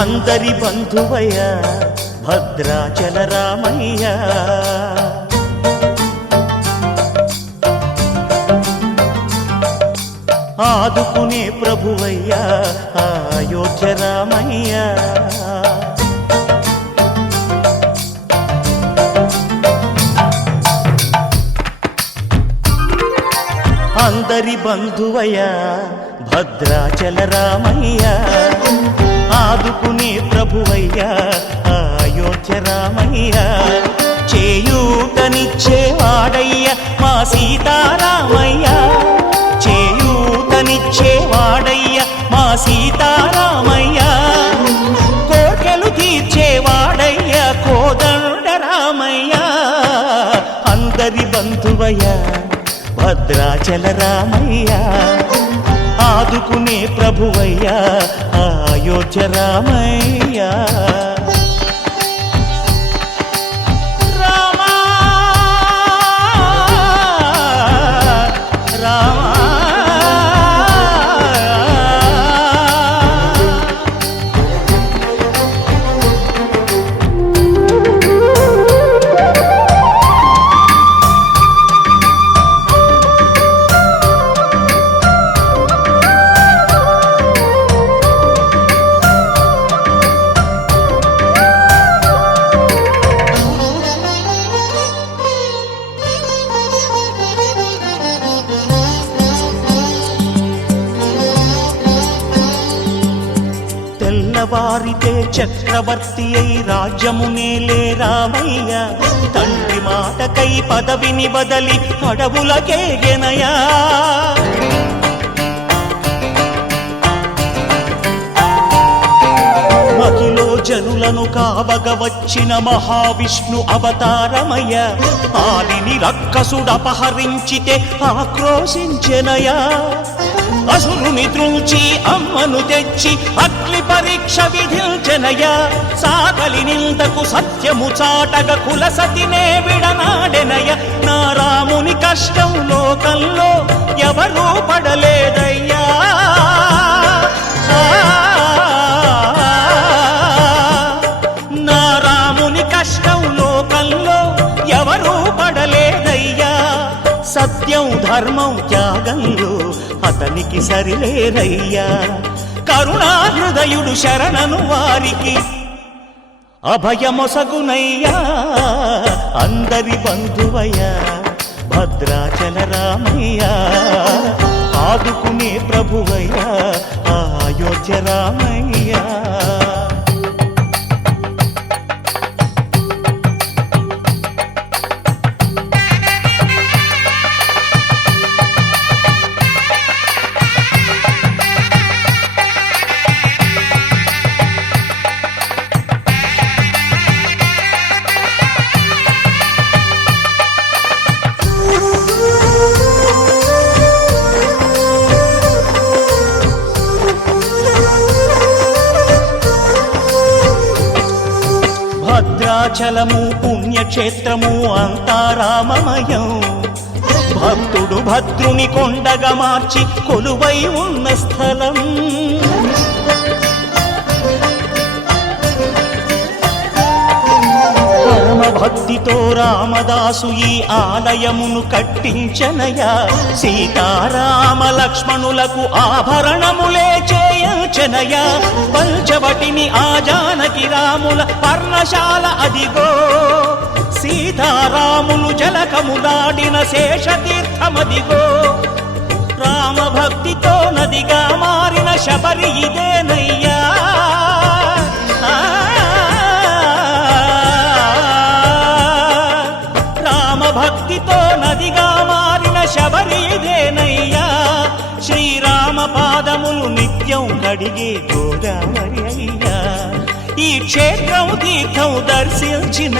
అందరి బంధువయ్య భద్రాచల రామయ్య, ఆదుకునే ప్రభువయ్య అయోధ్య రామయ్య. అందరి బంధువయ్య భద్రాచల రామయ్య, ఆదుకునే ప్రభువయ్య అయోధ్య రామయ్య. చేయూతనిచ్చేవాడయ్య మా సీతారామయ్య, చేయూతనిచ్చేవాడయ్య మా సీతారామయ్య. కోర్కెలు తీర్చేవాడయ్య కోదండ రామయ్య. అందరి బంధువయ్య భద్రాచల రామయ్య, ఆదుకునే ప్రభువయ్య అయోధ్య రామయ్య. తెల్లవారితే చక్రవర్తి అయి రాజ్యమునేలే రామయ్య, తండ్రి మాటకై పదవిని బదలి అడవులకేగెనయా. మహిలో జనులను కావగ వచ్చిన మహావిష్ణు అవతారమయ్య, ఆలిని రక్కసుడపహరించితే ఆక్రోశించెనయా. అసురుని త్రుంచి అమ్మను తెచ్చి అగ్ని పరీక్ష విధించెనయ, సాగలి నిందకు సత్యము చాటగ కులసతినే విడనాడెనయ. నా రాముని కష్టం లోకంలో ఎవరూ పడలేదయ్యా. నా రాముని కష్టం లోకంలో ఎవరూ పడలేదయ్యా. సత్యం ధర్మం త్యాగంలో అతనికి సరిలేరయ్యా. కరుణాహృదయుడు శరణను వారికి అభయమొసగునయ్యా. అందరి బంధువయ్య భద్రాచల రామయ్య, ఆదుకునే ప్రభువయ్య అయోధ్య రామయ్య. భద్రాచలము పుణ్యక్షేత్రము అంతా రామమయం, భక్తుడు భద్రుని కొండగా మార్చి కొలువై ఉన్న స్థలం. పరమ భక్తితో రామదాసు ఈ ఆలయమును కట్టించనయా. సీతారామ లక్ష్మణులకు ఆభరణములే చేయించనయా. పంచవటిని ఆ జానకి రాముల పర్ణశాల అదిగో, సీతారాములు జలకములాడిన శేషతీర్థమదిగో. రామభక్తితో నదిగా మారిన శబరి ఇదేనయ్యా. రామభక్తితో నదిగా మారిన శబరి ఇదేనయ్యా. శ్రీరామ పాదములు నిత్యం కడిగే గోదావరి అయ్యా. ఈ క్షేత్రం తీర్థం దర్శించిన